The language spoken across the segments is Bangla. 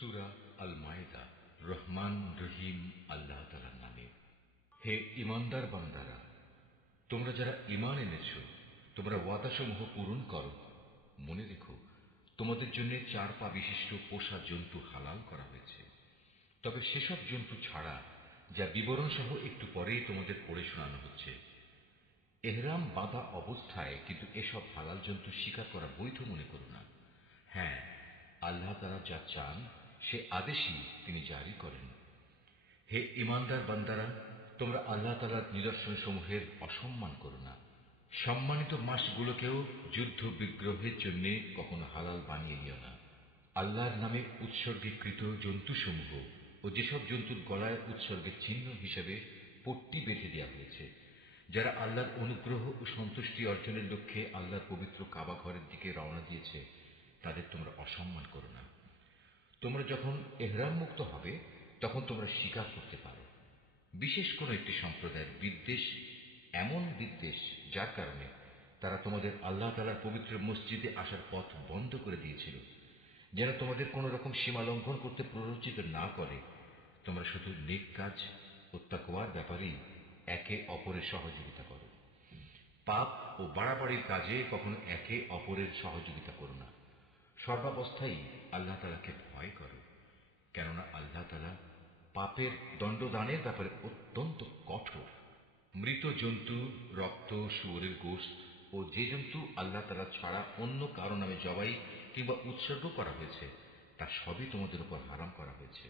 সূরা আল মায়েদা। রহমান রহিম আল্লাহ তাআলার নামে। হে ঈমানদার বান্দারা, তোমরা যারা ঈমান এনেছ, তোমরা ওয়াদাসমূহ পূরণ করো। মনে রেখো, তোমাদের জন্য 4 পা বিশিষ্ট পোষা জন্তু হালাল করা হয়েছে, তবে সেসব জন্তু ছাড়া যা বিবরণ সহ একটু পরেই তোমাদের পড়ে শোনানো হচ্ছে। এহরাম বাঁধা অবস্থায় কিন্তু এসব হালাল জন্তু শিকার করা বৈধ মনে করো না। হ্যাঁ, আল্লাহ তাআলা যা চান সে আদেশই তিনি জারি করেন। হে ঈমানদার বান্দারা, তোমরা আল্লাহ তাআলার নিদর্শনসমূহের অসম্মান করো না। সম্মানিত মাসগুলোকেও যুদ্ধ বিগ্রহের জন্য কখনো হালাল বানিয়ে নিও না। আল্লাহর নামে উৎসর্গীকৃত জন্তুসমূহ ও যেসব জন্তুর গলায় উৎসর্গের চিহ্ন হিসেবে পট্টি বেঁধে দেওয়া হয়েছে, যারা আল্লাহর অনুগ্রহ ও সন্তুষ্টি অর্জনের লক্ষ্যে আল্লাহর পবিত্র কাবা ঘরের দিকে রওনা দিয়েছে, তাদের তোমরা অসম্মান করো না। তোমরা যখন এহরাম মুক্ত হবে তখন তোমরা শিকার করতে পারো। বিশেষ কোনো একটি সম্প্রদায়ের বিদ্বেষ এমন বিদ্বেষ যার কারণে তারা তোমাদের আল্লাহ তাআলার পবিত্র মসজিদে আসার পথ বন্ধ করে দিয়েছিল, যেন তোমাদের কোন রকম সীমা লঙ্ঘন করতে প্ররোচিত না করে। তোমরা শুধু নেক কাজ ও তাকওয়ার ব্যাপারেই একে অপরের সহযোগিতা করো। পাপ ও বাড়াবাড়ির কাজে কখনো একে অপরের সহযোগিতা করো না। সর্বাবস্থায় আল্লাহ তাআলাকে ভয় করো, কেননা আল্লাহ তাআলা পাপের দণ্ডদানের ব্যাপারে অত্যন্ত কঠোর। মৃত জন্তু, রক্ত, শুয়োরের গোশত ও যে জন্তু আল্লাহ তাআলা ছাড়া অন্য কারো নামে জবাই কিংবা উৎসর্গ করা হয়েছে, তা সবই তোমাদের উপর হারাম করা হয়েছে।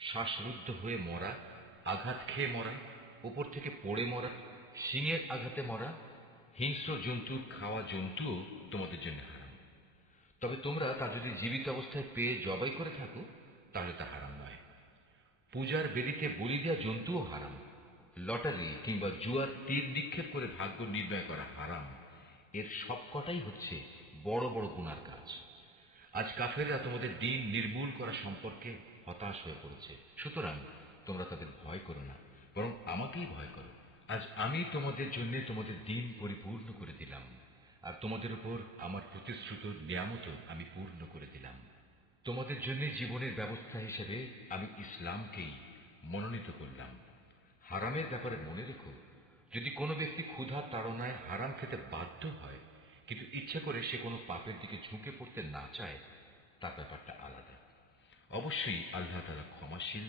শ্বাসরুদ্ধ হয়ে মরা, আঘাত খেয়ে মরা, উপর থেকে পড়ে মরা, শিঙের আঘাতে মরা, হিংস্র জন্তুর খাওয়া জন্তুও তোমাদের জন্য হারাম। তবে তোমরা তা যদি জীবিত অবস্থায় পেয়ে জবাই করে থাকো তাহলে তা হারাম নয়। পূজার বেদিতে বলি দেওয়া জন্তুও হারাম। লটারি কিংবা জুয়ার তীর নিক্ষেপ করে ভাগ্য নির্ণয় করা হারাম। এর সবকটাই হচ্ছে বড় বড় গুনার কাজ। আজ কাফেররা তোমাদের দ্বীন নির্মূল করা সম্পর্কে হতাশ হয়ে পড়েছে। সুতরাং তোমরা তাদের ভয় করো না, বরং আমাকেই ভয় করো। আজ আমি তোমাদের জন্য তোমাদের দ্বীন পরিপূর্ণ করে দিলাম, আর তোমাদের উপর আমার প্রতিশ্রুত নিয়ামতও আমি পূর্ণ করে দিলাম। তোমাদের জন্য জীবনের ব্যবস্থা হিসেবে আমি ইসলামকেই মনোনীত করলাম। হারামের ব্যাপারে মনে রেখো, যদি কোনো ব্যক্তি ক্ষুধার তাড়নায় হারাম খেতে বাধ্য হয় কিন্তু ইচ্ছে করে সে কোনো পাপের দিকে ঝুঁকে পড়তে না চায়, তার ব্যাপারটা আলাদা। অবশ্যই আল্লাহ তাআলা ক্ষমাশীল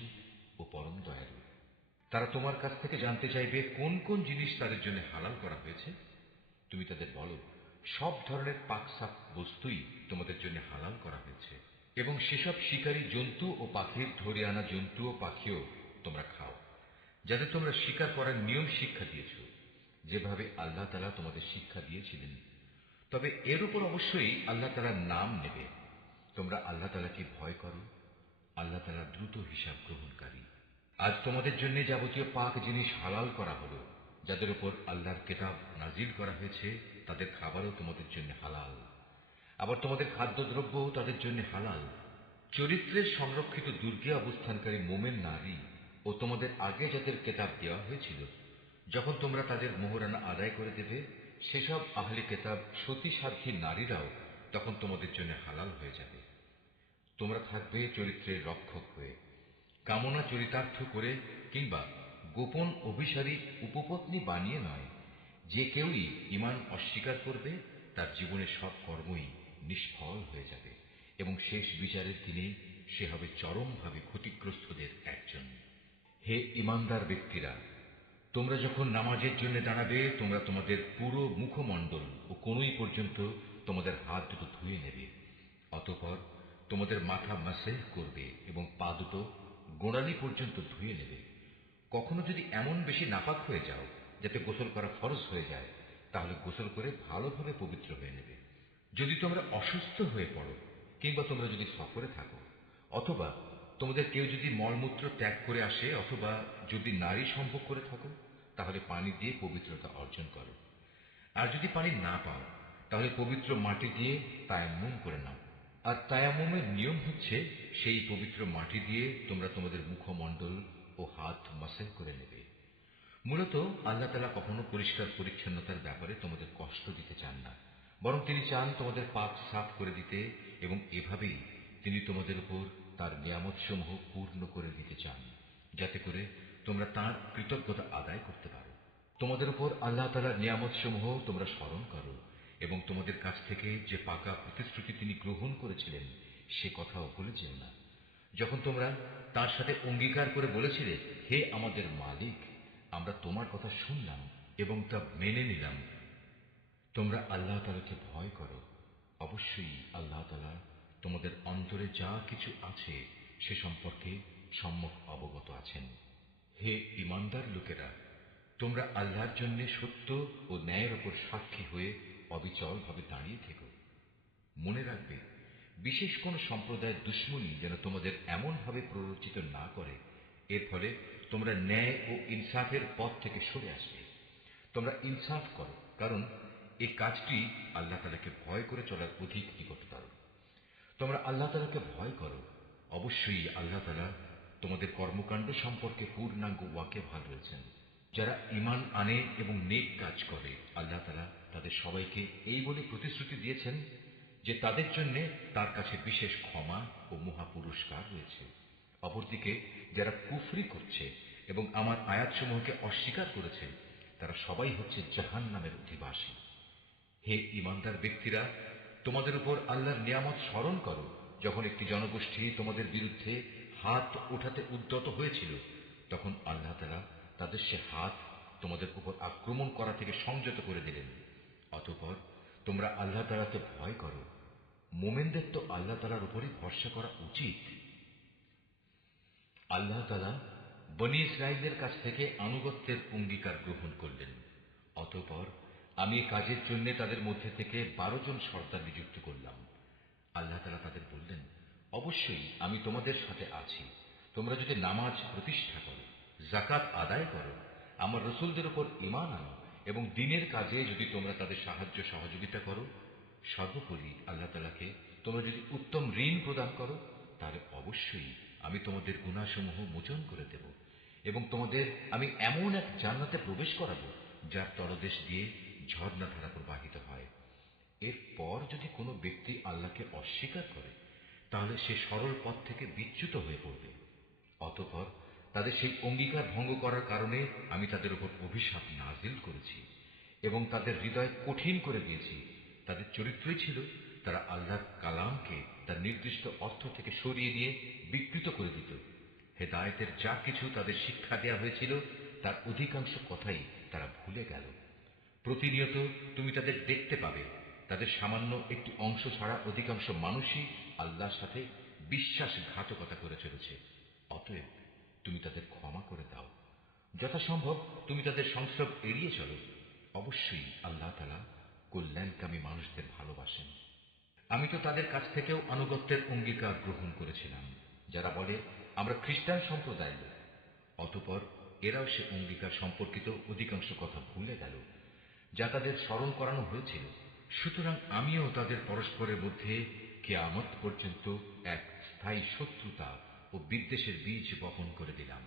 ও পরম দয়ালু। তারা তোমার কাছ থেকে জানতে চাইবে কোন কোন জিনিস তাদের জন্য হালাল করা হয়েছে। তুমি তাদের বলো, সব ধরনের পাকসাক বস্তুই তোমাদের জন্য হালাল করা হয়েছে, এবং সেসব শিকারী জন্তু ও পাখির ধরে আনা জন্তু ও পাখিও তোমরা খাও, যাতে তোমরা শিকার করার নিয়ম শিক্ষা দিয়েছ, যেভাবে আল্লাহ তাআলা তোমাদের শিক্ষা দিয়েছিলেন। তবে এর উপর অবশ্যই আল্লাহ তাআলার নাম নেবে। তোমরা আল্লাহ তাআলাকে ভয় করো, আল্লাহ তাআলা দ্রুত হিসাব গ্রহণকারী। আজ তোমাদের জন্য যাবতীয় পাক জিনিস হালাল করা হলো। যাদের উপর আল্লাহর কিতাব নাজিল করা হয়েছে তাদের খাবারও তোমাদের জন্য হালাল, আবার তোমাদের খাদ্যদ্রব্যও তাদের জন্য হালাল। চরিত্রের সংরক্ষিত দুর্গে অবস্থানকারী মোমেন নারী ও তোমাদের আগে যাদের কিতাব দেওয়া হয়েছিল, যখন তোমরা তাদের মোহরানা আদায় করে দেবে, সেসব আহলে কিতাব সতী সাধ্বী নারীরাও তখন তোমাদের জন্য হালাল হয়ে যাবে। তোমরা থাকবে চরিত্রের রক্ষক হয়ে, কামনা চরিতার্থ করে কিংবা গোপন অভিসারী উপপত্নী বানিয়ে নয়। যে কেউই ঈমান অস্বীকার করবে তার জীবনের সব কর্মই নিষ্ফল হয়ে যাবে, এবং শেষ বিচারের দিনে সে হবে চরমভাবে ক্ষতিগ্রস্তদের একজন। হে ঈমানদার ব্যক্তিরা, তোমরা যখন নামাজের জন্য দাঁড়াবে, তোমরা তোমাদের পুরো মুখমণ্ডল ও কনুই পর্যন্ত তোমাদের হাত দুটো ধুয়ে নেবে। অতঃপর তোমাদের মাথা মাসেহ করবে এবং পা দুটো গোড়ালি পর্যন্ত ধুয়ে নেবে। কখনো যদি এমন বেশি নাপাক হয়ে যাও যাতে গোসল করা ফরজ হয়ে যায়, তাহলে গোসল করে ভালোভাবে পবিত্র হয়ে নেবে। যদি তোমরা অসুস্থ হয়ে পড়ো কিংবা তোমরা যদি সফরে থাকো, অথবা তোমাদের কেউ যদি মলমূত্র ত্যাগ করে আসে, অথবা যদি নারী সম্ভোগ করে থাকো, তাহলে পানি দিয়ে পবিত্রতা অর্জন করো। আর যদি পানি না পাও তাহলে পবিত্র মাটি দিয়ে তায়াম্মুম করে নাও। আর তায়াম্মুমের নিয়ম হচ্ছে, সেই পবিত্র মাটি দিয়ে তোমরা তোমাদের মুখমণ্ডল ও হাত মাসেহ করে নেবে। মূলত আল্লাহ তাআলা কখনো পরিষ্কার পরিচ্ছন্নতার ব্যাপারে তোমাদের কষ্ট দিতে চান না, বরং তিনি চান তোমাদের পাক সাফ করে দিতে, এবং এভাবেই তিনি তোমাদের উপর তার নিয়ামতসমূহ পূর্ণ করে দিতে চান, যাতে করে তোমরা তাঁর কৃতজ্ঞতা আদায় করতে পারো। তোমাদের উপর আল্লাহ তাআলার নিয়ামতসমূহ তোমরা স্মরণ করো এবং তোমাদের কাছ থেকে যে পাকা প্রতিশ্রুতি তিনি গ্রহণ করেছিলেন সে কথাও ভুলে যেও না। যখন তোমরা তার সাথে অঙ্গীকার করে বলেছিলে, হে আমাদের মালিক, আমরা তোমার কথা শুনলাম এবং তা মেনে নিলাম। তোমরা আল্লাহ তাআলাকে ভয় করো। অবশ্যই আল্লাহ তাআলা তোমাদের অন্তরে যা কিছু আছে সে সম্পর্কে সম্যক অবগত আছেন। হে ঈমানদার লোকেরা, তোমরা আল্লাহর জন্য সত্য ও ন্যায়ের ওপর সাক্ষী হয়ে অবিচলভাবে দাঁড়িয়ে থেকো। মনে রাখবে, বিশেষ কোন সম্প্রদায়ের দুশমনী যেন তোমাদের এমনভাবে প্ররোচিত না করে এর ফলে তোমরা ন্যায় ও ইনসাফের পথ থেকে সরে আসবে। তোমরা ইনসাফ করো, কারণ এই কাজটি আল্লাহ তাআলাকে ভয় করে চলার অধিক নিকটতর। তোমরা আল্লাহ তাআলাকে ভয় করো। অবশ্যই আল্লাহ তাআলা তোমাদের কর্মকাণ্ড সম্পর্কে পূর্ণাঙ্গ ওয়াকিবহাল রয়েছেন। যারা ঈমান আনে এবং নেক কাজ করে, আল্লাহ তাআলা তাদের সবাইকে এই বলে প্রতিশ্রুতি দিয়েছেন যে তাদের জন্য তার কাছে বিশেষ ক্ষমা ও মহা পুরস্কার রয়েছে। অপরদিকে যারা কুফরি করছে এবং আমার আয়াতসমূহকে অস্বীকার করেছে, তারা সবাই হচ্ছে জাহান্নামের অধিবাসী। হে ঈমানদার ব্যক্তিরা, তোমাদের উপর আল্লাহর নিয়ামত স্মরণ করো, যখন একটি জনগোষ্ঠী তোমাদের বিরুদ্ধে হাত উঠাতে উদ্যত হয়েছিল, তখন আল্লাহ তাআলা তাদের সে হাত তোমাদের উপর আক্রমণ করা থেকে সংযত করে দিলেন। অতঃপর তোমরা আল্লাহ তাআলাকে ভয় করো। মোমেনদের তো আল্লাহ তাআলার উপরই ভরসা করা উচিত। আল্লাহ তাআলা বনী ইসরাঈলদের কাছ থেকে আনুগত্যের অঙ্গীকার গ্রহণ করলেন। অতঃপর আমি এই কাজের জন্য তাদের মধ্যে থেকে 12 জন সর্দার নিযুক্ত করলাম। আল্লাহ তাআলা তাদের বললেন, অবশ্যই আমি তোমাদের সাথে আছি। তোমরা যদি নামাজ প্রতিষ্ঠা করো, যাকাত আদায় করো, আমার রাসূলদের উপর ঈমান আনো এবং দ্বীনের কাজে যদি তোমরা তাদের সাহায্য সহযোগিতা করো, সর্বোপরি আল্লাহ তাআলাকে তোমরা যদি উত্তম ঋণ প্রদান করো, তাহলে অবশ্যই আমি তোমাদের গুনাহসমূহ মোচন করে দেব এবং তোমাদের আমি এমন এক জান্নাতে প্রবেশ করাবো যার তলদেশ দিয়ে ঝর্ণাধারা প্রবাহিত হয়। এরপর যদি কোনো ব্যক্তি আল্লাহকে অস্বীকার করে, তাহলে সে সরল পথ থেকে বিচ্যুত হয়ে পড়বে। অতঃপর তাদের সেই অঙ্গীকার ভঙ্গ করার কারণে আমি তাদের উপর অভিশাপ নাজিল করেছি এবং তাদের হৃদয় কঠিন করে দিয়েছি। তাদের চরিত্রই ছিল তারা আল্লাহর কালামকে তার নির্দিষ্ট অর্থ থেকে সরিয়ে দিয়ে বিকৃত করে দিত। হেদায়েতের যা কিছু তাদের শিক্ষা দেয়া হয়েছিল তার অধিকাংশ কথাই তারা ভুলে গেল। প্রতিনিয়ত তুমি তাদের দেখতে পাবে, তাদের সামান্য একটি অংশ ছাড়া অধিকাংশ মানুষই আল্লাহর সাথে বিশ্বাসঘাতকতা করে চলেছে। অতএব তুমি তাদের ক্ষমা করে দাও। যথাসম্ভব তুমি তাদের সংস্রব এড়িয়ে চলো। অবশ্যই আল্লাহ তাআলা কল্যাণকামী মানুষদের ভালোবাসেন। আমি তো তাদের কাছ থেকেও আনুগত্যের অঙ্গীকার গ্রহণ করেছিলাম, যারা বলে আমরা খ্রিস্টান সম্প্রদায়ের লোক। অতঃপর এরাও সে অঙ্গীকার সম্পর্কিত অধিকাংশ কথা ভুলে গেল, যা তাদের স্মরণ করানো হয়েছিল। সুতরাং আমিও তাদের পরস্পরের মধ্যে কিয়ামত পর্যন্ত এক স্থায়ী শত্রুতা ও বিদ্বেষের বীজ বপন করে দিলাম।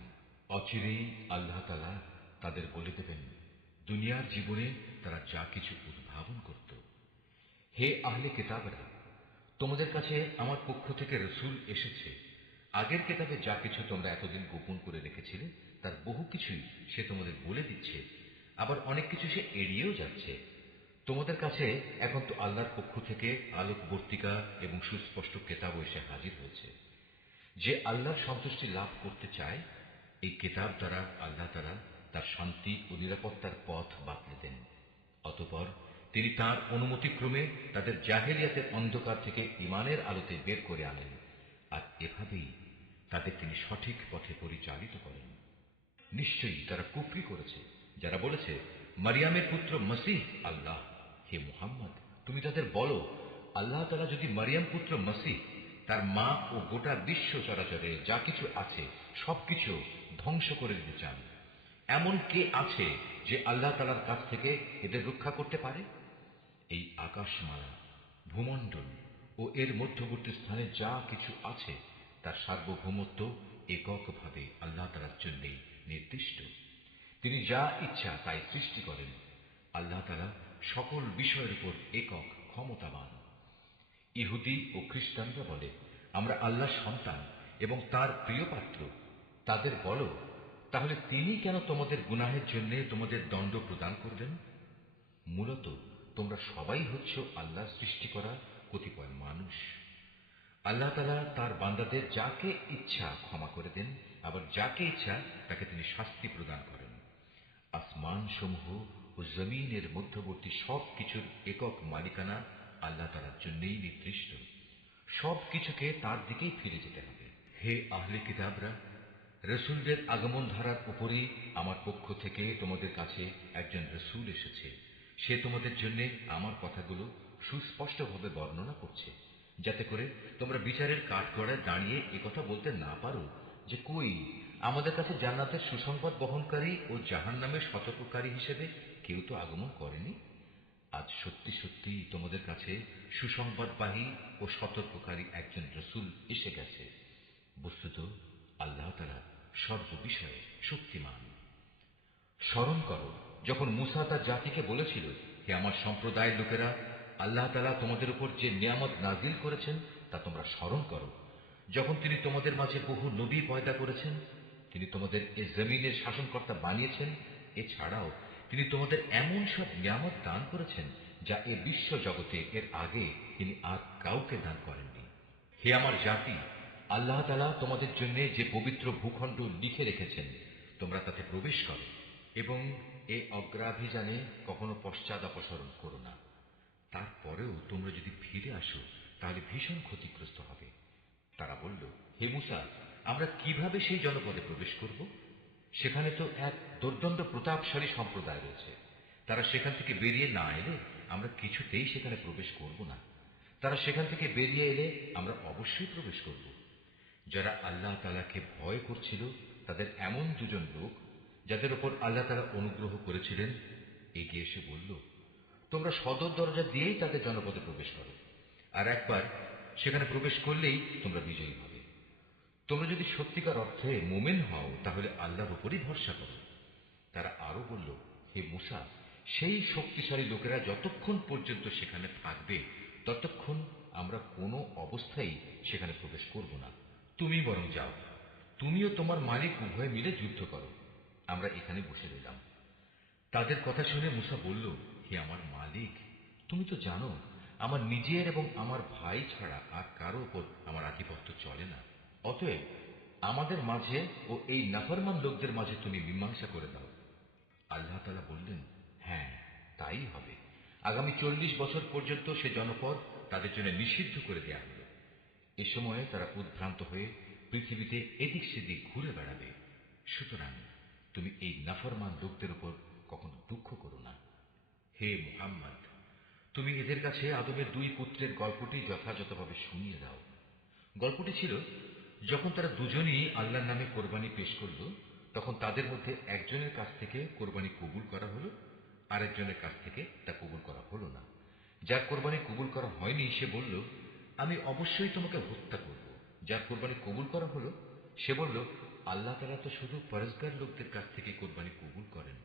অচিরেই আল্লাহ তাআলা তাদের বলে দেবেন দুনিয়ার জীবনে তারা যা কিছু উদ্ভাবন করত। হে আহলে কিতাবরা, তোমাদের কাছে আমার পক্ষ থেকে রাসূল এসেছে। আগের কিতাবে যা কিছু তোমরা এতদিন গোপন করে রেখেছিলে তার বহু কিছুই সে তোমাদের বলে দিচ্ছে, আবার অনেক কিছু সে এড়িয়েও যাচ্ছে। তোমাদের কাছে এখন তো আল্লাহর পক্ষ থেকে আলোকবর্তিকা এবং সুস্পষ্ট কিতাব এসে হাজির হয়েছে। যে আল্লাহর সন্তুষ্টি লাভ করতে চায়, এই কিতাব দ্বারা আল্লাহ তাআলা তার শান্তি ও নিরাপত্তার পথ বাতলে দেন। অতঃপর তিনি তাঁর অনুমতিক্রমে তাদের জাহেলিয়াতের অন্ধকার থেকে ঈমানের আলোতে বের করে আনেন, আর এভাবেই তাদের তিনি সঠিক পথে পরিচালিত করেন। নিশ্চয়ই তারা কুফরি করেছে, যারা বলেছে মারিয়ামের পুত্র মসীহ আল্লাহ। হে মুহাম্মদ, তুমি তাদের বলো, আল্লাহ তাআলা যদি মারিয়াম পুত্র মসীহ, তার মা ও গোটা বিশ্ব চরাচরে যা কিছু আছে সবকিছু ধ্বংস করে দিতে চান, এমন কে আছে যে আল্লাহ তাআলার কাছ থেকে এদের রক্ষা করতে পারে? এই আকাশমালা, ভূমণ্ডল ও এর মধ্যবর্তী স্থানে যা কিছু আছে তার সার্বভৌমত্ব এককভাবে আল্লাহ তাআলার জন্যই নির্দিষ্ট। তিনি যা ইচ্ছা তাই সৃষ্টি করেন। আল্লাহ তাআলা সকল বিষয়ের উপর একক ক্ষমতাবান। ইহুদি ও খ্রিস্টানরা বলে আমরা আল্লাহর সন্তান এবং তার প্রিয় পাত্র, তাদের বলো, তাহলে তিনি কেন তোমাদের গুনাহের জন্য তোমাদের দণ্ড প্রদান করবেন? মূলত তোমরা সবাই হচ্ছ আল্লাহ সৃষ্টি করা কতিপয় মানুষ। আল্লাহ তাআলা তার বান্দাদের যাকে ইচ্ছা ক্ষমা করে দেন, আবার যাকে ইচ্ছা তাকে তিনি শাস্তি প্রদান করেন। আসমান সমূহ ও জমিনের মধ্যবর্তী সব কিছুর একক মালিকানা আল্লাহ তাআলার জন্যই নির্দিষ্ট। সব কিছুকে তার দিকেই ফিরে যেতে হবে। হে আহলে কিতাবরা, রসুলদের আগমন ধারার উপরই আমার পক্ষ থেকে তোমাদের কাছে একজন রসুল এসেছে। সে তোমাদের জন্য আমার কথাগুলো সুস্পষ্টভাবে বর্ণনা করছে, যাতে করে তোমরা বিচারের কাঠগড়ায় দাঁড়িয়ে একথা বলতে না পারো যে, কই আমাদের কাছে জান্নাতের সুসংবাদ বহনকারী ও জাহান্নামের সতর্ককারী হিসেবে কেউ তো আগমন করেনি। আজ সত্যি সত্যি তোমাদের কাছে সুসংবাদবাহী ও সতর্ককারী একজন রসুল এসে গেছে। বস্তুত আল্লাহ তাআলা সর্ববিষয়ে শক্তিমান। স্মরণ করো, যখন মূসা তার জাতিকে বলেছিল, হে আমার সম্প্রদায়ের লোকেরা, আল্লাহ তাআলা তোমাদের উপর যে নিয়ামত নাজিল করেছেন তা তোমরা স্মরণ করো। যখন তিনি তোমাদের মাঝে বহু নবী পয়দা করেছেন, তিনি তোমাদের এ জমিনের শাসনকর্তা বানিয়েছেন, এছাড়াও তিনি তোমাদের এমন সব নিয়ামত দান করেছেন যা এ বিশ্ব জগতে এর আগে তিনি আর কাউকে দান করেননি। হে আমার জাতি, আল্লাহ তাআলা তোমাদের জন্য যে পবিত্র ভূখণ্ড লিখে রেখেছেন, তোমরা তাতে প্রবেশ করো এবং এ অগ্রাভিযানে কখনো পশ্চাৎ অপসরণ করো না। তারপরেও তোমরা যদি ফিরে আসো তাহলে ভীষণ ক্ষতিগ্রস্ত হবে। তারা বলল, হে মূসা, আমরা কিভাবে সেই জনপদে প্রবেশ করব? সেখানে তো এক দুর্দণ্ড প্রতাপশালী সম্প্রদায় রয়েছে। তারা সেখান থেকে বেরিয়ে না এলে আমরা কিছুতেই সেখানে প্রবেশ করব না। তারা সেখান থেকে বেরিয়ে এলে আমরা অবশ্যই প্রবেশ করব। যারা আল্লাহ তাআলাকে ভয় করছিল তাদের এমন দুজন লোক, যাদের উপর আল্লাহ তাআলা অনুগ্রহ করেছিলেন, এগিয়ে এসে বলল, তোমরা সদর দরজা দিয়েই তাদের জনপদে প্রবেশ করো, আর একবার সেখানে প্রবেশ করলেই তোমরা বিজয়ী হবে। তোমরা যদি সত্যিকার অর্থে মুমিন হও তাহলে আল্লাহর উপরই ভরসা করো। তারা আরো বলল, হে মূসা, সেই শক্তিশালী লোকেরা যতক্ষণ পর্যন্ত সেখানে থাকবে ততক্ষণ আমরা কোনো অবস্থায় সেখানে প্রবেশ করব না। তুমি বরং যাও, তুমিও তোমার মালিক উভয় মিলে যুদ্ধ করো, আমরা এখানে বসে রইলাম। তাদের কথা শুনে মূসা বলল, হে আমার মালিক, তুমি তো জানো আমার নিজের এবং আমার ভাই ছাড়া আর কারো উপর আমার আধিপত্য চলে না। অতএব আমাদের মাঝে ও এই নাফরমান লোকদের মাঝে তুমি মীমাংসা করে দাও। আল্লাহ তাআলা বললেন, হ্যাঁ, তাই হবে। আগামী 40 বছর পর্যন্ত সে জনপদ তাদের জন্য নিষিদ্ধ করে দেয়া হল। এ সময়ে তারা উদ্ভ্রান্ত হয়ে পৃথিবীতে এদিক সেদিক ঘুরে বেড়াবে। সুতরাং তুমি এই নাফরমান লোকদের উপর কখনো দুঃখ করো না। হে মুহাম্মদ, তুমি এদের কাছে আদমের 2 পুত্রের গল্পটি যথাযথভাবে শুনিয়ে দাও। গল্পটি ছিল, যখন তারা দুজনই আল্লাহর নামে কোরবানি পেশ করল, তখন তাদের মধ্যে একজনের কাছ থেকে কোরবানি কবুল করা হলো, আরেকজনের কাছ থেকে তা কবুল করা হলো না। যার কোরবানি কবুল করা হয়নি সে বলল, আমি অবশ্যই তোমাকে হত্যা করব। যার কোরবানি কবুল করা হলো সে বলল, আল্লাহ তাআলা তো শুধু পরহেজগার লোকদের কাছ থেকে কোরবানি কবুল করেন।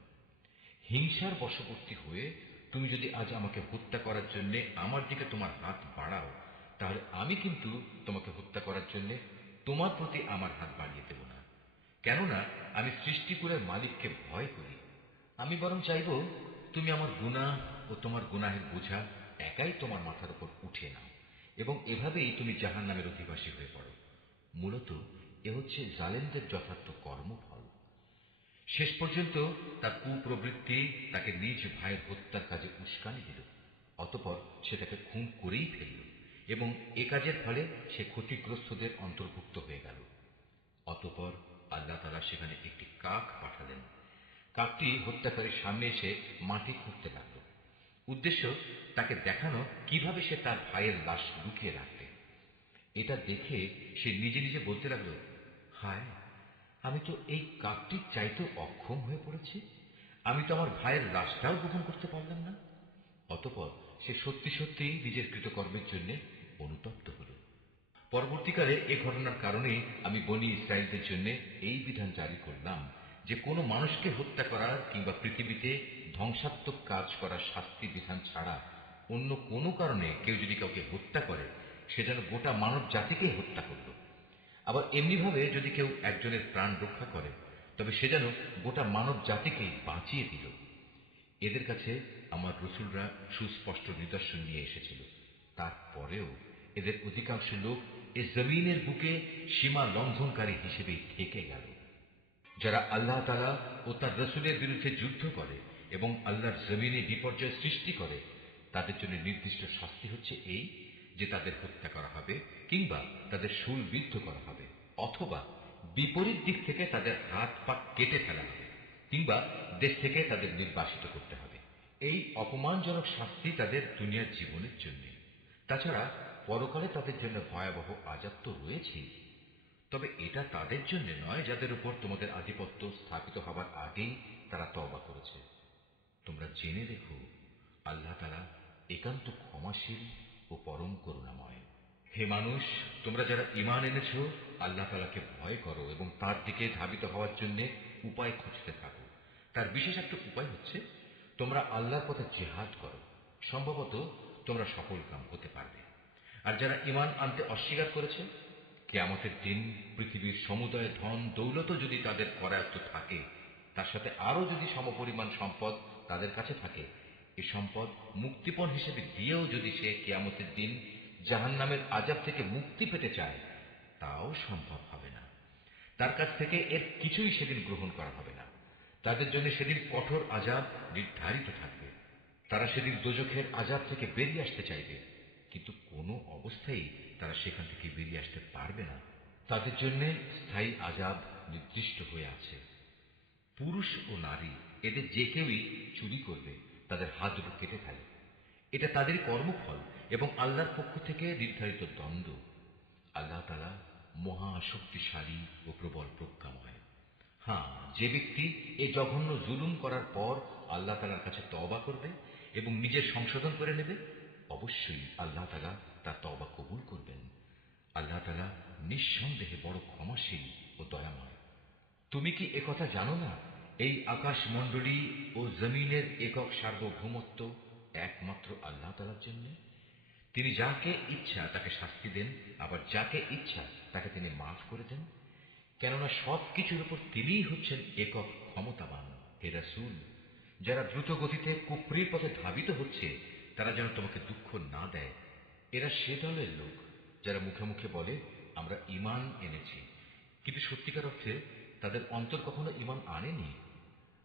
হিংসার বশবর্তী হয়ে তুমি যদি আজ আমাকে হত্যা করার জন্য আমার দিকে তোমার হাত বাড়াও, তাহলে আমি কিন্তু তোমাকে হত্যা করার জন্য তোমার প্রতি আমার হাত বাড়িয়ে দেব না। কেননা আমি সৃষ্টিকুলের মালিককে ভয় করি। আমি বরং চাইব তুমি আমার গুনাহ ও তোমার গুনাহের বোঝা একাই তোমার মাথার উপর উঠে নাও এবং এভাবেই তুমি জাহান্নামের অধিবাসী হয়ে পড়ো। মূলত এ হচ্ছে জালেমদের যথার্থ কর্মফল। শেষ পর্যন্ত তার কুপ্রবৃত্তি তাকে নিজ ভাইয়ের হত্যার কাজে উস্কানি দিল। অতঃপর সে তাকে খুন করেই ফেলল এবং এ কাজের ফলে সে ক্ষতিগ্রস্তদের অন্তর্ভুক্ত হয়ে গেল। অতঃপর আল্লাহ তাআলা সেখানে একটি কাক পাঠালেন। কাকটি হত্যাকারীর সামনে এসে মাটি খুঁড়তে লাগল। উদ্দেশ্য তাকে দেখানো কিভাবে সে তার ভাইয়ের লাশ লুকিয়ে রাখবে। এটা দেখে সে নিজে নিজে বলতে লাগলো, হায়, আমি তো এই কাকটির চাইতেও অক্ষম হয়ে পড়েছি। আমি তো আমার ভাইয়ের লাশটাও গোপন করতে পারলাম না। অতঃপর সে সত্যি সত্যি নিজের কৃতকর্মের জন্য অনুতপ্ত হল। পরবর্তীকালে এ ঘটনার কারণে আমি বনী ইসরাইলদের জন্য এই বিধান জারি করলাম যে কোনো মানুষকে হত্যা করার কিংবা পৃথিবীতে ধ্বংসাত্মক কাজ করার শাস্তি বিধান ছাড়া অন্য কোনো কারণে কেউ যদি কাউকে হত্যা করে, সে যেন গোটা মানব জাতিকে হত্যা করল। আবার এমনিভাবে যদি কেউ একজনের প্রাণ রক্ষা করে তবে সে যেন গোটা মানব জাতিকেই বাঁচিয়ে দিল। এদের কাছে আমার রসুলরা সুস্পষ্ট নিদর্শন নিয়ে এসেছিল, তারপরেও এদের অধিকাংশ লোক এ জমিনের বুকে সীমা লঙ্ঘনকারী হিসেবেই থেকে গেল। যারা আল্লাহ তাআলা ও তার রসুলের বিরুদ্ধে যুদ্ধ করে এবং আল্লাহর জমিনে বিপর্যয় সৃষ্টি করে, তাদের জন্য নির্দিষ্ট শাস্তি হচ্ছে এই যে তাদের হত্যা করা হবে কিংবা তাদের শূলবিদ্ধ করা হবে, অথবা বিপরীত দিক থেকে তাদের হাত পা কেটে ফেলা হবে কিংবা দেশ থেকে তাদের নির্বাসিত করতে হবে। এই অপমানজনক শাস্তি তাদের দুনিয়ার জীবনের জন্য। তাছাড়া পরকালে তাদের জন্য ভয়াবহ আযাব তো রয়েছেই। তবে এটা তাদের জন্য নয় যাদের উপর তোমাদের আধিপত্য স্থাপিত হবার আগেই তারা তওবা করেছে। তোমরা জেনে রেখো, আল্লাহ তাআলা একান্ত ক্ষমাশীল ও পরম করুণাময়। হে মানুষ, তোমরা যারা ঈমান এনেছ, আল্লাহ তাআলাকে ভয় করো এবং তার দিকে ধাবিত হওয়ার জন্য উপায় খুঁজতে থাকো। তার বিশেষ একটা উপায় হচ্ছে তোমরা আল্লাহর পথে জিহাদ করো। সম্ভবত তোমরা সফলকাম হতে পারবে। আর যারা ঈমান আনতে অস্বীকার করেছে, কিয়ামতের দিন পৃথিবীর সমুদয় ধন দৌলতও যদি তাদের করায়ত্ত থাকে, তার সাথে আরো যদি সমপরিমাণ সম্পদ তাদের কাছে থাকে, এ সম্পদ মুক্তিপণ হিসেবে দিয়েও যদি সে কিয়ামতের দিন জাহান্নামের আযাব থেকে মুক্তি পেতে চায়, তাও সম্ভব হবে না। তার কাছ থেকে এর কিছুই সেদিন গ্রহণ করা হবে না। তাদের জন্য সেদিন কঠোর আযাব নির্ধারিত থাকবে। তারা সেদিন দোজখের আযাব থেকে বেরিয়ে আসতে চাইবে, কিন্তু কোনো অবস্থায় তারা সেখান থেকে বেরিয়ে আসতে পারবে না। তাদের জন্য স্থায়ী আযাব নির্দিষ্ট হয়ে আছে। পুরুষ ও নারী এদের যে কেউই চুরি করবে তাদের হাত দুটো কেটে ফেলে। এটা তাদের কর্মফল এবং আল্লাহর পক্ষ থেকে নির্ধারিত দণ্ড। আল্লাহ তাআলা মহা শক্তিশালী ও প্রবল প্রজ্ঞাময়। হ্যাঁ, যে ব্যক্তি এই জঘন্য জুলুম করার পর আল্লাহ তাআলার কাছে তওবা করবে এবং নিজের সংশোধন করে নেবে, অবশ্যই আল্লাহ তাআলা তার তওবা কবুল করবেন। আল্লাহ তাআলা নিঃসন্দেহে বড় ক্ষমাশীল ও দয়াময়। তুমি কি একথা জানো না, এই আকাশমণ্ডলী ও জমিনের একক সার্বভৌমত্ব একমাত্র আল্লাহ তাআলার জন্য? তিনি যাকে ইচ্ছা তাকে শাস্তি দেন, আবার যাকে ইচ্ছা তাকে তিনি মাফ করে দেন। কেননা সব কিছুর উপর তিনিই হচ্ছেন একক ক্ষমতাবান। হে রাসূল, যারা দ্রুত গতিতে কুফরির পথে ধাবিত হচ্ছে, তারা যেন তোমাকে দুঃখ না দেয়। এরা সে দলের লোক যারা মুখে মুখে বলে আমরা ঈমান এনেছি, কিন্তু সত্যিকার অর্থে তাদের অন্তর কখনো ঈমান আনেনি।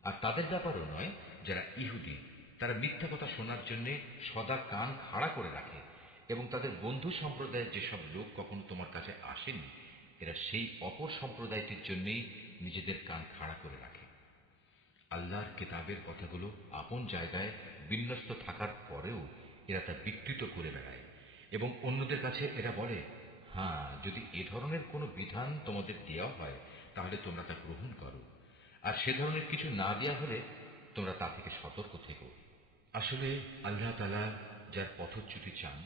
আর তাদের ব্যাপারও নয় যারা ইহুদি, তারা মিথ্যা কথা শোনার জন্য সদা কান খাড়া করে রাখে এবং তাদের বন্ধু সম্প্রদায়ের যেসব লোক কখনো তোমার কাছে আসেনি, এরা সেই অপর সম্প্রদায়টির জন্যই নিজেদের কান খাড়া করে রাখে। আল্লাহর কিতাবের কথাগুলো আপন জায়গায় বিন্যস্ত থাকার পরেও এরা তা বিকৃত করে বেড়ায় এবং অন্যদের কাছে এরা বলে, হ্যাঁ, যদি এ ধরনের কোনো বিধান তোমাদের দেওয়া হয় তাহলে তোমরা তা গ্রহণ করো, আর সে ধরনের কিছু না দেওয়া হলে তোমরা তা থেকে সতর্ক থেকো। আসলে আল্লাহ তাআলা যার পথচ্যুতি চান,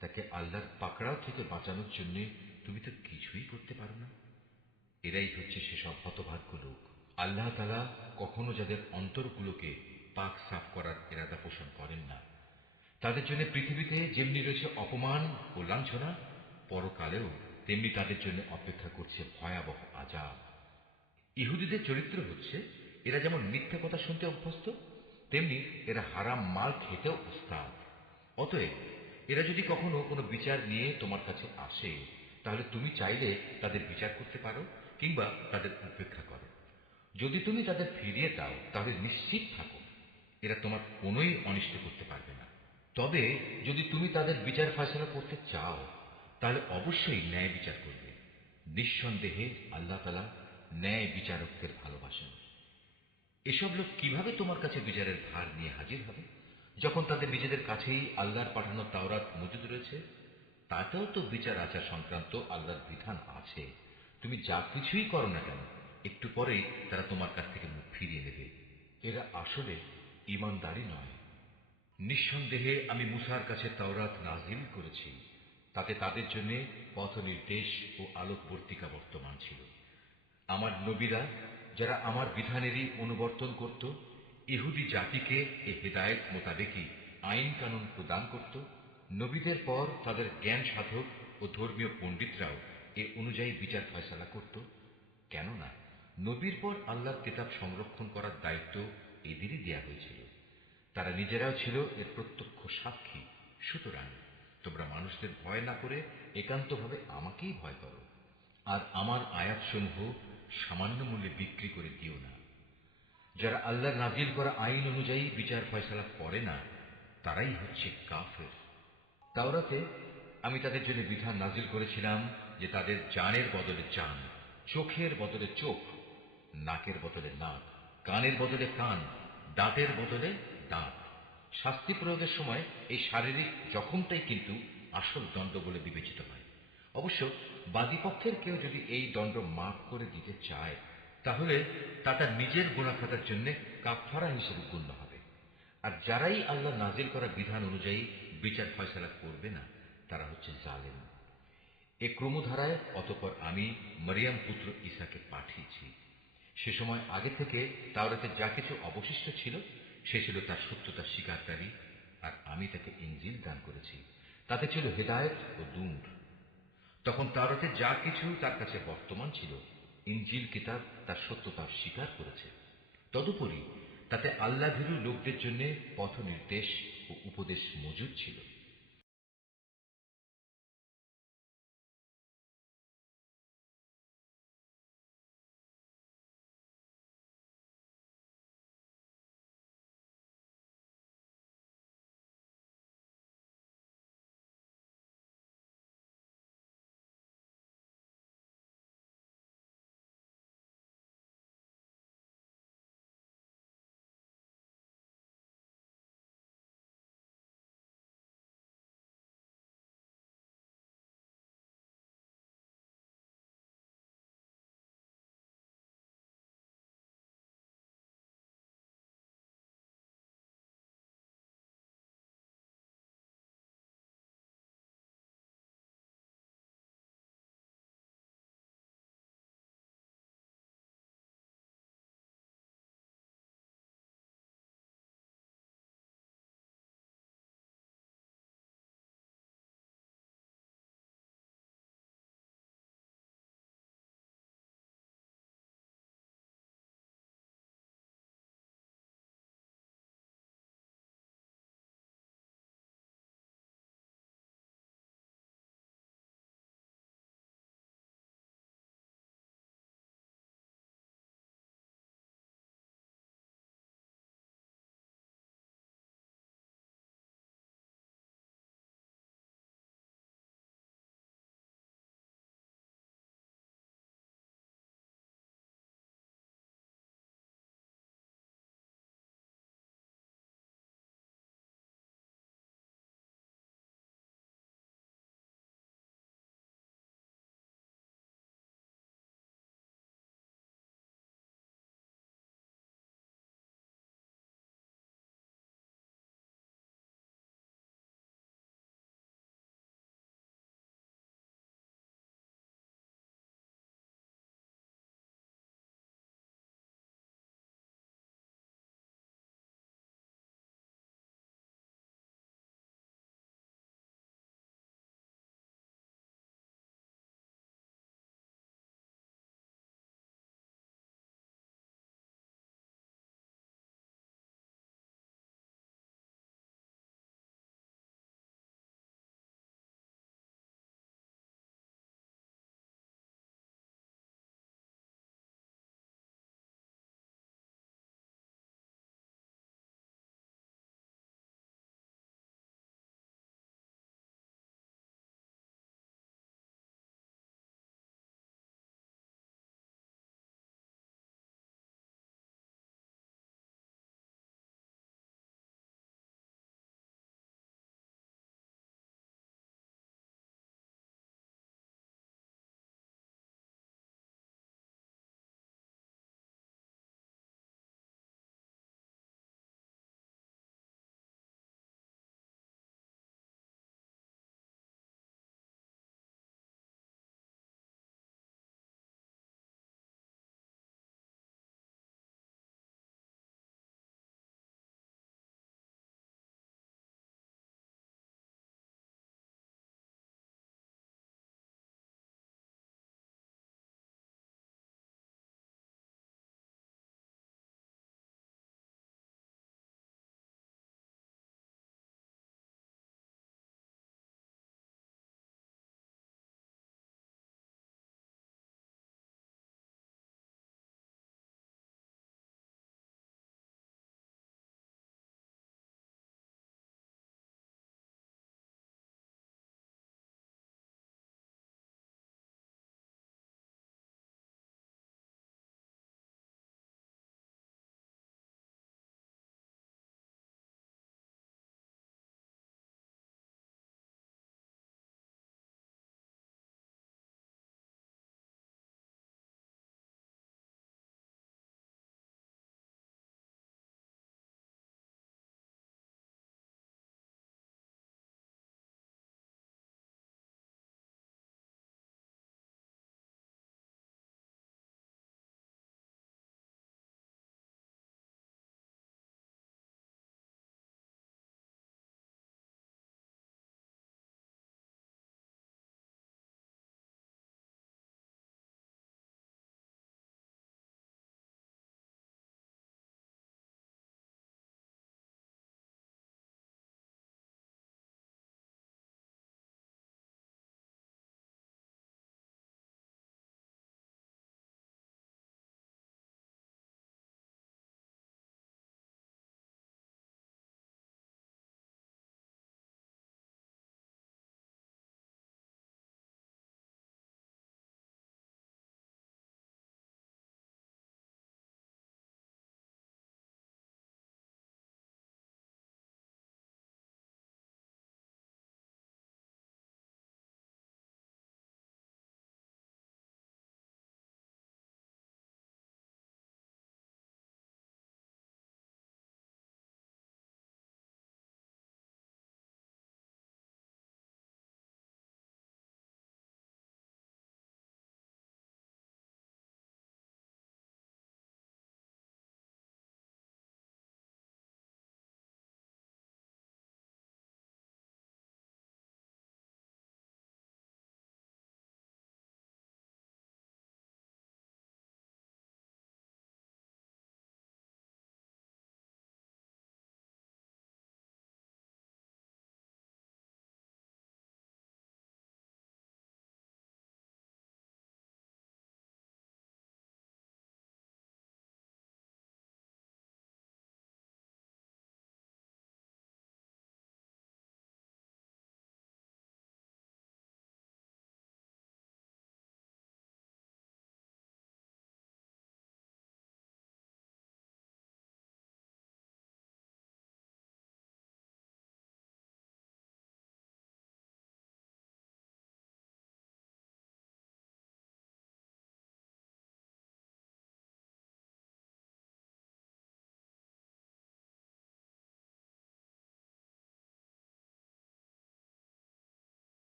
তাকে আল্লাহর পাকড়াও থেকে বাঁচানোর জন্য তুমি তো কিছুই করতে পারো না। এরাই হচ্ছে সেসব হতভাগ্য লোক। আল্লাহ তাআলা কখনো যাদের অন্তরগুলোকে পাক সাফ করার ইরাদা পোষণ করেন না, তাদের জন্য পৃথিবীতে যেমনি রয়েছে অপমান ও লাঞ্ছনা, পরকালেও তেমনি তাদের জন্য অপেক্ষা করছে ভয়াবহ আযাব। ইহুদিদের চরিত্র হচ্ছে, এরা যেমন মিথ্যা কথা শুনতে অভ্যস্ত, তেমনি এরা হারাম মাল খেতেও ওস্তাদ। অতএব এরা যদি কখনো কোনো বিচার নিয়ে তোমার কাছে আসে, তাহলে তুমি চাইলে তাদের বিচার করতে পারো কিংবা তাদের উপেক্ষা করো। যদি তুমি তাদের ফিরিয়ে দাও তাহলে নিশ্চিত থাকো এরা তোমার কোনোই অনিষ্ট করতে পারবে না। তবে যদি তুমি তাদের বিচার ফয়সালা করতে চাও, তাহলে অবশ্যই ন্যায় বিচার করবে। নিঃসন্দেহে আল্লাহ তাআলা ন্যায় বিচারকদের ভালোবাসেন। এসব লোক কিভাবে তোমার কাছে বিচারের ভার নিয়ে হাজির হবে, যখন তাদের নিজেদের কাছেই আল্লাহর পাঠানো তাওরাত মজুদ রয়েছে? তাতেও তো বিচার আচার সংক্রান্ত আল্লাহর বিধান আছে। তুমি যা কিছুই করো না কেন, একটু পরেই তারা তোমার কাছ থেকে মুখ ফিরিয়ে নেবে। এরা আসলে ঈমানদারই নয়। নিঃসন্দেহে আমি মুসার কাছে তাওরাত নাযিল করেছি, তাতে তাদের জন্য পথ নির্দেশ ও আলোকবর্তিকা বর্তমান ছিল। আমার নবীরা যারা আমার বিধানেরই অনুবর্তন করত, ইহুদি জাতিকে এ হেদায়েত মোতাবেকই আইন কানুন প্রদান করত। নবীদের পর তাদের জ্ঞান সাধক ও ধর্মীয় পণ্ডিতরাও এ অনুযায়ী বিচার ফয়সালা করত। কেননা নবীর পর আল্লাহর কিতাব সংরক্ষণ করার দায়িত্ব এদেরই দেয়া হয়েছিল। তারা নিজেরাও ছিল এর প্রত্যক্ষ সাক্ষী। সুতরাং তোমরা মানুষদের ভয় না করে একান্তভাবে আমাকেই ভয় করো, আর আমার আয়াতসমূহ সামান্য মূল্যে বিক্রি করে দিও না। যারা আল্লাহর নাজিল করা আইন অনুযায়ী বিচার ফয়সালা করে না, তারাই হচ্ছে কাফের। তাওরাতে আমি তাদের জন্য বিধান নাজিল করেছিলাম যে তাদের জানের বদলে জান, চোখের বদলে চোখ, নাকের বদলে নাক, কানের বদলে কান, দাঁতের বদলে দাঁত। শাস্তি প্রয়োগের সময় এই শারীরিক জখমটাই কিন্তু আসল দণ্ড বলে বিবেচিত হয়। অবশ্য বাদীপক্ষের কেউ যদি এই দণ্ড মাফ করে দিতে চায়, তাহলে তা তার নিজের গুনাহ খাতার জন্য কাফফারা হিসেবে গণ্য হবে। আর যারাই আল্লাহ নাজিল করা বিধান অনুযায়ী বিচার ফয়সালা করবে না, তারা হচ্ছে জালেম। এ ক্রমধারায় অতঃপর আমি মরিয়ম পুত্র ঈসাকে পাঠিয়েছি। সে সময় আগে থেকে তাওরাতে যা কিছু অবশিষ্ট ছিল সে ছিল তার সত্যতা স্বীকারকারী, আর আমি তাকে ইনজিল দান করেছি। তাতে ছিল হেদায়েত ও নূর। তখন তাওরাতে যা কিছু তার কাছে বর্তমান ছিল, ইনজিল কিতাব তার সত্যতা স্বীকার করেছে। তদুপরি তাতে আল্লাহ ভীরু লোকদের জন্য পথ নির্দেশ ও উপদেশ মজুদ ছিল।